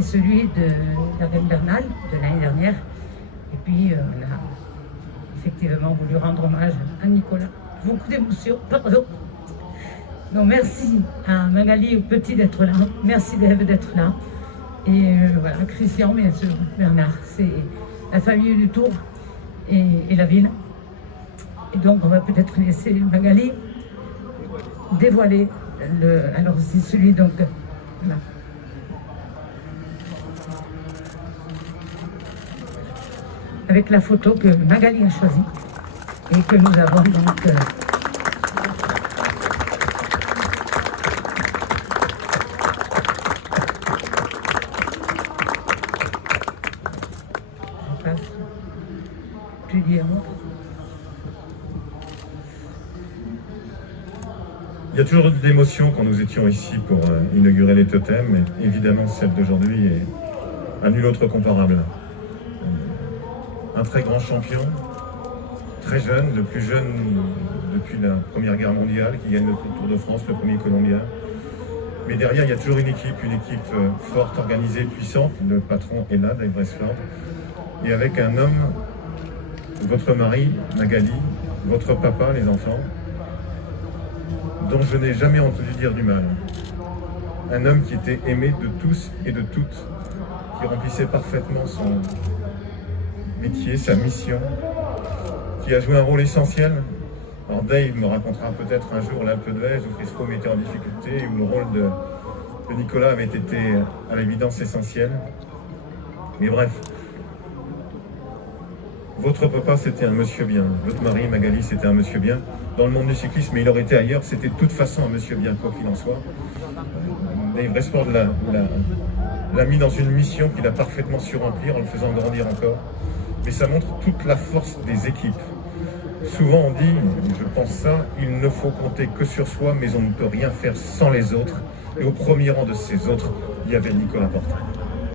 c'est celui de l'Arène Bernal de l'année dernière. Et puis, on a effectivement voulu rendre hommage à Nicolas. Beaucoup d'émotions, pardon. Donc, merci à Magali au Petit d'être là. Merci d'Ève d'être là. Et voilà, Christian, bien sûr, Bernard. C'est la famille du Tour et la ville. Et donc, on va peut-être laisser Magali dévoiler alors, c'est celui donc. Là. Avec la photo que Magali a choisie et que nous avons donc. Tu dis à moi. Il y a toujours eu de l'émotion quand nous étions ici pour inaugurer les totems, et évidemment celle d'aujourd'hui est à nul autre comparable. Un très grand champion, très jeune, le plus jeune depuis la Première Guerre mondiale, qui gagne le Tour de France, le premier colombien. Mais derrière, il y a toujours une équipe forte, organisée, puissante. Le patron est là, Dave Brailsford. Et avec un homme, votre mari, Magali, votre papa, les enfants, dont je n'ai jamais entendu dire du mal. Un homme qui était aimé de tous et de toutes, qui remplissait parfaitement son métier, sa mission, qui a joué un rôle essentiel. Alors Dave me racontera peut-être un jour l'Alpe d'Huez où Chris Froome était en difficulté, où le rôle de Nicolas avait été à l'évidence essentiel. Mais bref, votre papa c'était un monsieur bien, votre mari Magali c'était un monsieur bien. Dans le monde du cyclisme, mais il aurait été ailleurs, c'était de toute façon un monsieur bien, quoi qu'il en soit. Dave Brailsford l'a mis dans une mission qu'il a parfaitement su remplir en le faisant grandir encore. Mais ça montre toute la force des équipes. Souvent on dit, je pense ça, il ne faut compter que sur soi, mais on ne peut rien faire sans les autres. Et au premier rang de ces autres, il y avait Nicolas Portal.